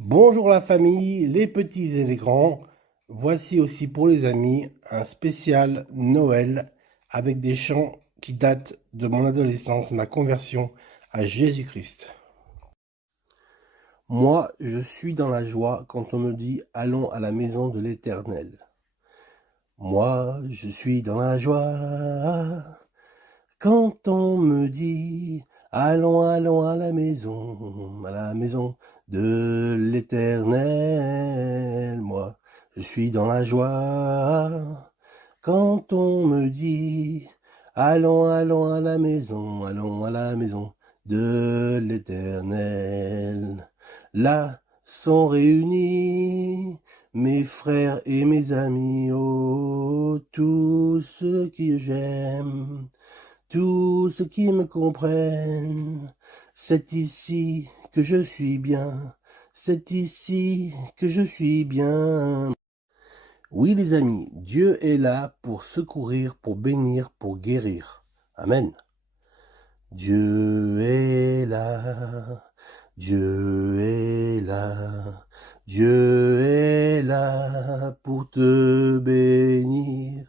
Bonjour la famille, les petits et les grands. Voici aussi pour les amis un spécial Noël avec des chants qui datent de mon adolescence, ma conversion à Jésus-Christ. Moi, je suis dans la joie quand on me dit allons à la maison de l'Éternel. Moi, je suis dans la joie quand on me dit allons, allons à la maison de l'Éternel. Moi, je suis dans la joie quand on me dit allons, allons allons à la maison de l'Éternel. Là sont réunis mes frères et mes amis, oh, tous ceux que j'aime. Tous ceux qui me comprennent, c'est ici que je suis bien, c'est ici que je suis bien. Oui les amis, Dieu est là pour secourir, pour bénir, pour guérir. Amen. Dieu est là, Dieu est là, Dieu est là pour te bénir.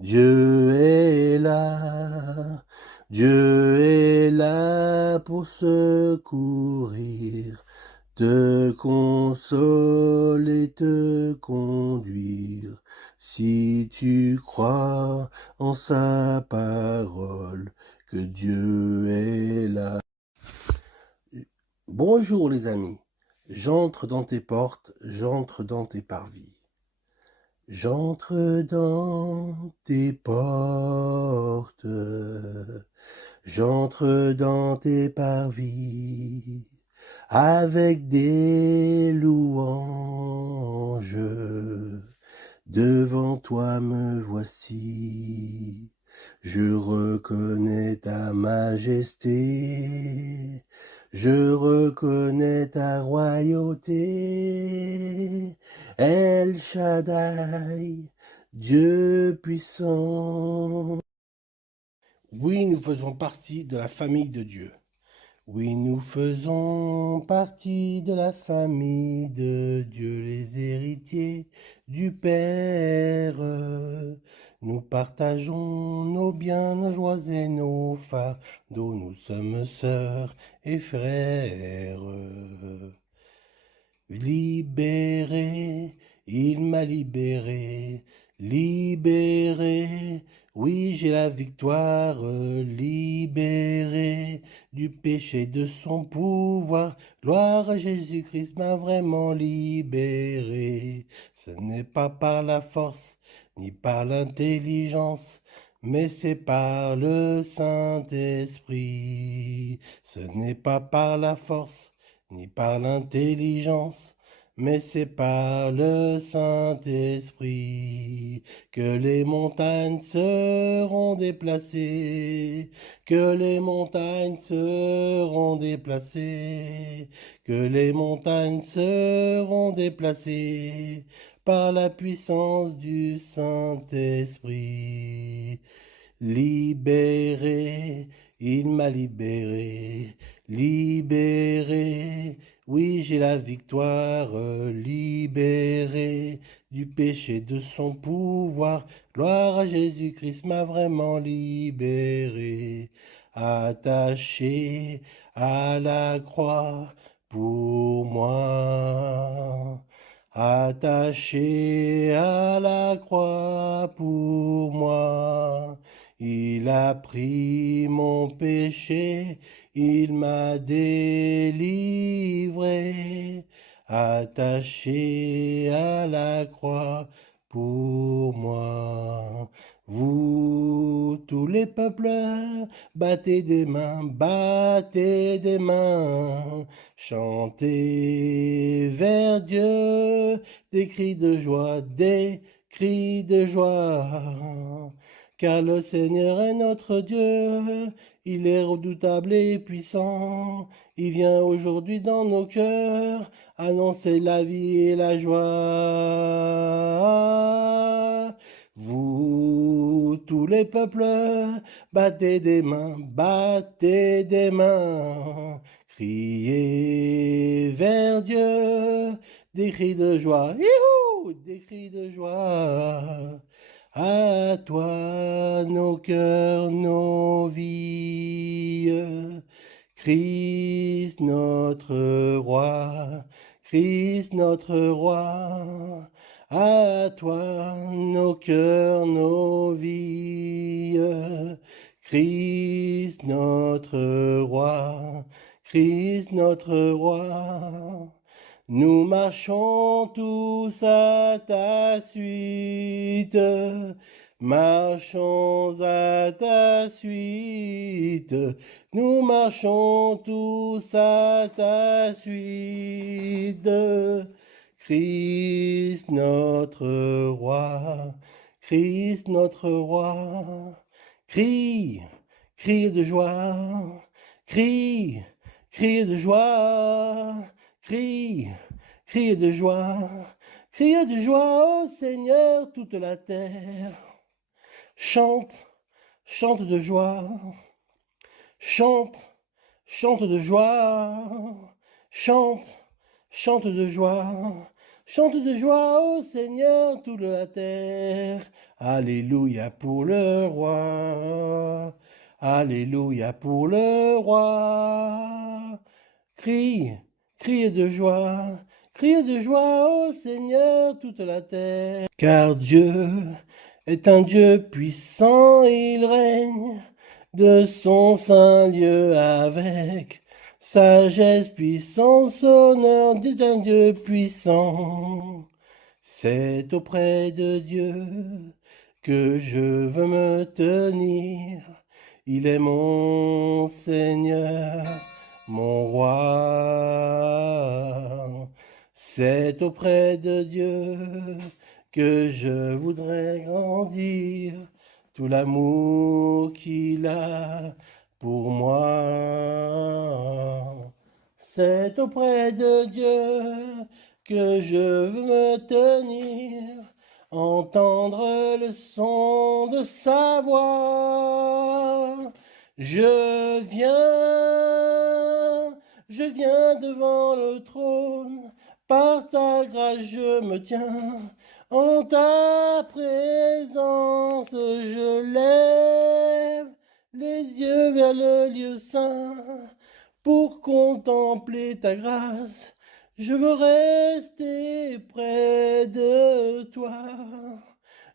Dieu est là, Dieu est là pour secourir, te consoler et te conduire. Si tu crois en sa parole, que Dieu est là. Bonjour les amis, j'entre dans tes portes, j'entre dans tes parvis. J'entre dans tes portes, j'entre dans tes parvis, avec des louanges. Devant toi me voici, je reconnais ta majesté, je reconnais ta royauté, El Shaddai, Dieu puissant. Oui, nous faisons partie de la famille de Dieu. Oui, nous faisons partie de la famille de Dieu, les héritiers du Père. Nous partageons nos biens, nos joies et nos fardeaux. Nous sommes sœurs et frères. Libéré, il m'a libéré, libéré. Oui, j'ai la victoire, libéré du péché, de son pouvoir. Gloire à Jésus-Christ m'a vraiment libéré. Ce n'est pas par la force, ni par l'intelligence, mais c'est par le Saint-Esprit. Ce n'est pas par la force, ni par l'intelligence, mais c'est par le Saint-Esprit que les montagnes seront déplacées, que les montagnes seront déplacées, que les montagnes seront déplacées par la puissance du Saint-Esprit. Libéré, il m'a libéré, libéré, oui j'ai la victoire, libéré du péché, de son pouvoir. Gloire à Jésus-Christ m'a vraiment libéré, attaché à la croix pour moi. Attaché à la croix pour moi, il a pris mon péché, il m'a délivré, attaché à la croix pour moi. Vous, tous les peuples, battez des mains, chantez vers Dieu des cris de joie, des cris de joie. Car le Seigneur est notre Dieu, il est redoutable et puissant. Il vient aujourd'hui dans nos cœurs annoncer la vie et la joie. Vous, tous les peuples, battez des mains, crier vers Dieu, des cris de joie, youhou, des cris de joie. À toi nos cœurs, nos vies, Christ notre roi, Christ notre roi. À toi nos cœurs, nos vies, Christ notre roi, Christ notre roi. Nous marchons tous à ta suite, marchons à ta suite, nous marchons tous à ta suite. Christ notre roi, Christ notre roi. Crie, crie de joie, crie, crie de joie, crie, crie de joie au Seigneur toute la terre. Chante, chante de joie, chante, chante de joie, chante, chante de joie. Chante de joie au Seigneur toute la terre. Alléluia pour le roi. Alléluia pour le roi. Crie, crie de joie au Seigneur toute la terre. Car Dieu est un Dieu puissant, il règne de son saint lieu avec sagesse, puissance, honneur d'un Dieu puissant. C'est auprès de Dieu que je veux me tenir. Il est mon Seigneur, mon roi. C'est auprès de Dieu que je voudrais grandir. Tout l'amour qu'il a pour moi. C'est auprès de Dieu que je veux me tenir, entendre le son de sa voix. Je viens devant le trône, par ta grâce je me tiens, en ta présence je lève les yeux vers le lieu saint, pour contempler ta grâce, je veux rester près de toi.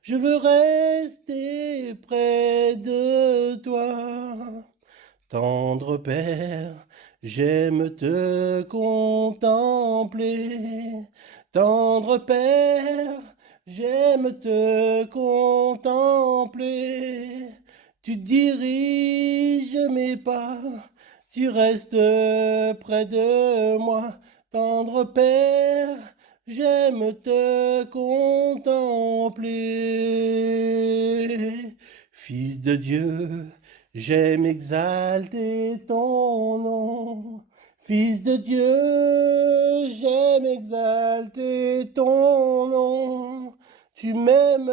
Je veux rester près de toi. Tendre Père, j'aime te contempler. Tendre Père, j'aime te contempler. Tu diriges mes pas, tu restes près de moi. Tendre Père, j'aime te contempler. Fils de Dieu, j'aime exalter ton nom. Fils de Dieu, j'aime exalter ton nom. Tu m'aimes,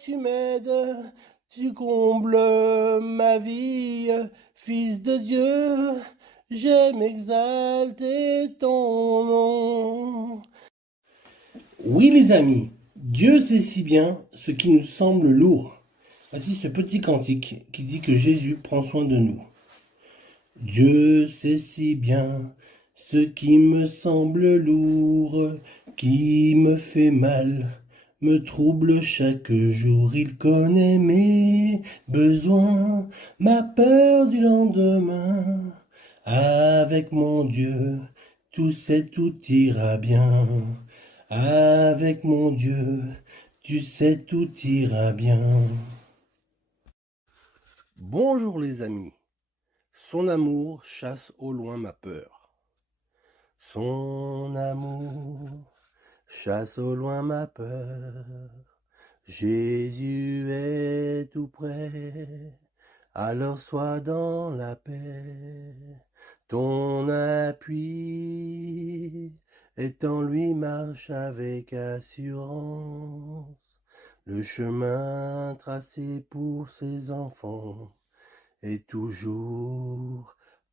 tu m'aides, tu combles ma vie. Fils de Dieu, j'aime exalter ton nom. Oui les amis, Dieu sait si bien ce qui nous semble lourd. Voici ce petit cantique qui dit que Jésus prend soin de nous. Dieu sait si bien ce qui me semble lourd, qui me fait mal, me trouble chaque jour. Il connaît mes besoins, ma peur du lendemain. Avec mon Dieu, tout ira bien. Avec mon Dieu, tu sais, tout ira bien. Bonjour les amis. Son amour chasse au loin ma peur. Son amour chasse au loin ma peur. Jésus est tout près, alors sois dans la paix. Ton appui est en lui, marche avec assurance. Le chemin tracé pour ses enfants est toujours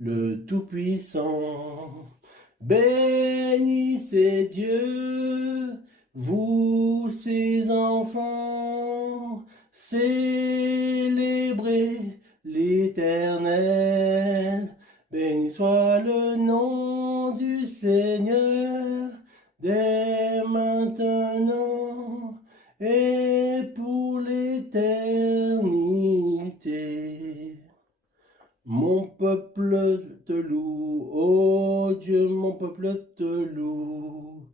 le Tout-Puissant. Bénissez Dieu, vous ses enfants, célébrez l'Éternel. Béni soit le nom du Seigneur, dès maintenant et pour l'éternité. Mon peuple te loue, ô Dieu, mon peuple te loue.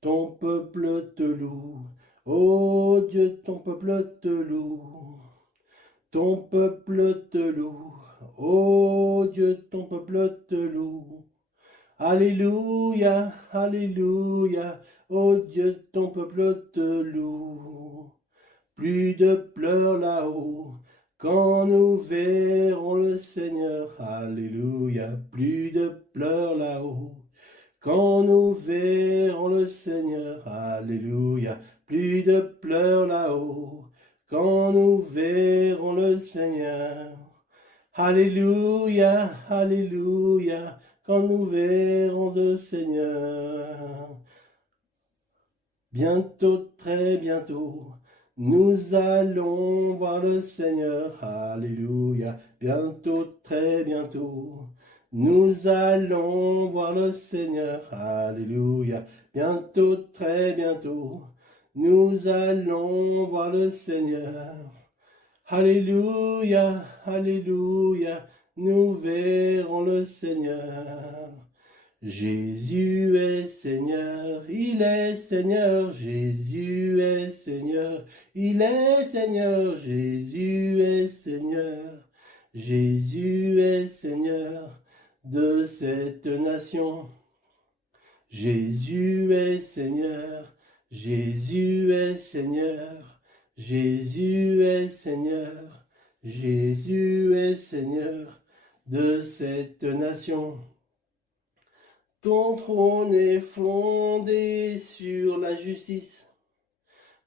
Ton peuple te loue, ô Dieu, ton peuple te loue. Ton peuple te loue, ô Dieu, ton peuple te loue. Alléluia, alléluia, ô Dieu, ton peuple te loue. Plus de pleurs là-haut, quand nous verrons le Seigneur. Alléluia, plus de pleurs là-haut, quand nous verrons le Seigneur. Alléluia, plus de pleurs là-haut, quand nous verrons le Seigneur. Alléluia, alléluia, quand nous verrons le Seigneur. Bientôt, très bientôt, nous allons voir le Seigneur. Alléluia, bientôt, très bientôt, nous allons voir le Seigneur. Alléluia, bientôt, très bientôt, nous allons voir le Seigneur. Alléluia, alléluia, nous verrons le Seigneur. Jésus est Seigneur, il est Seigneur, Jésus est Seigneur, il est Seigneur, Jésus est Seigneur, Jésus est Seigneur de cette nation. Jésus est Seigneur, Jésus est Seigneur, Jésus est Seigneur, Jésus est Seigneur de cette nation. Ton trône est fondé sur la justice,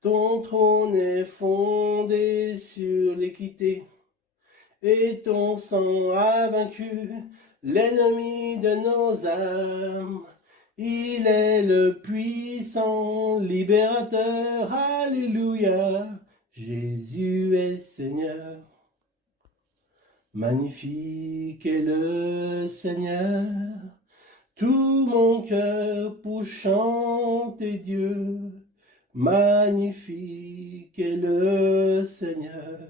ton trône est fondé sur l'équité, et ton sang a vaincu l'ennemi de nos âmes. Il est le puissant libérateur, alléluia, Jésus est Seigneur. Magnifique est le Seigneur, tout mon cœur pour chanter Dieu. Magnifique est le Seigneur,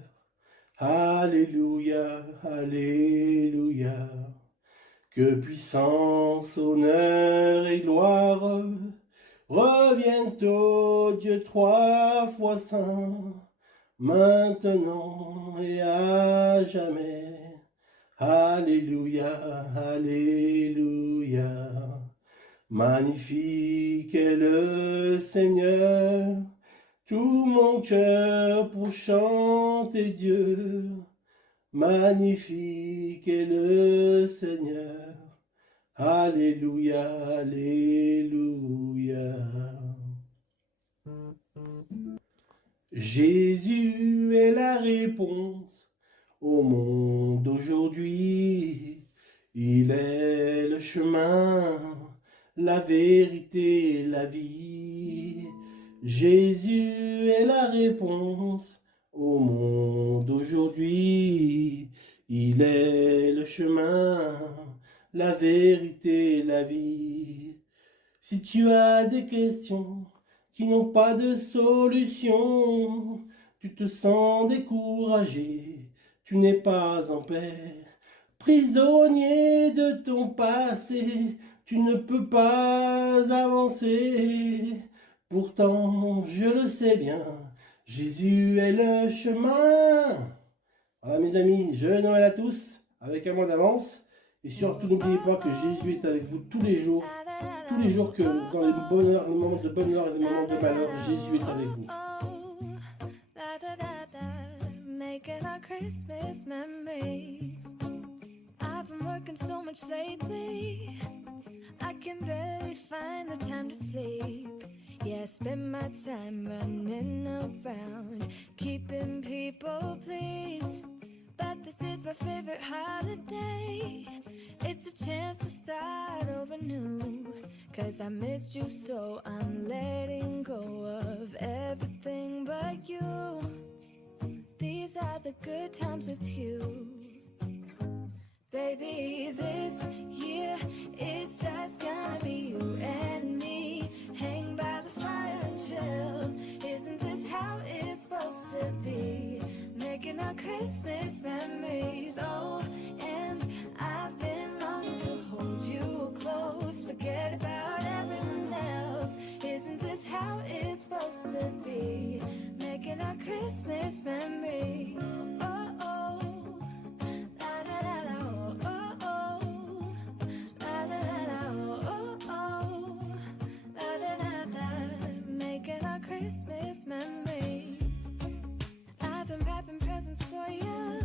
alléluia, alléluia. Que puissance, honneur et gloire reviennent au Dieu trois fois saint, maintenant et à jamais. Alléluia, alléluia. Magnifique est le Seigneur, tout mon cœur pour chanter Dieu. Magnifique est le Seigneur, alléluia, alléluia. Jésus est la réponse au monde d'aujourd'hui. Il est le chemin, la vérité, la vie. Jésus est la réponse au monde d'aujourd'hui. Il est le chemin, la vérité, la vie. Si tu as des questions qui n'ont pas de solution, tu te sens découragé, tu n'es pas en paix, prisonnier de ton passé, tu ne peux pas avancer. Pourtant, je le sais bien, Jésus est le chemin. Voilà mes amis, joyeux Noël à tous, avec un mois d'avance. Et surtout, n'oubliez pas que Jésus est avec vous tous les jours que dans les moments de bonheur et les moments de malheur, Jésus est avec vous. Making our Christmas memories. I've been working so much lately, I can barely find the time to sleep. Yeah, I spend my time running around, keeping people pleased. But this is my favorite holiday. It's a chance to start over new. 'Cause I missed you, so I'm letting go of everything but you. These are the good times with you. Baby, this year it's just gonna be you and me. Hang by the fire and chill. Isn't this how it's supposed to be? Making our Christmas memories. Oh, and I've been longing to hold you close. Forget about everyone else. Isn't this how it's supposed to be? Making our Christmas memories. Oh, oh, la da da da, oh, oh, la da da da, oh, oh, la da da da. Making our Christmas memories. I've been wrapping presents for you.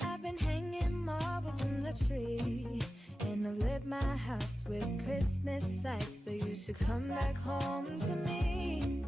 I've been hanging marbles in the tree. And I've lit my house with Christmas lights. So you should come back home to me.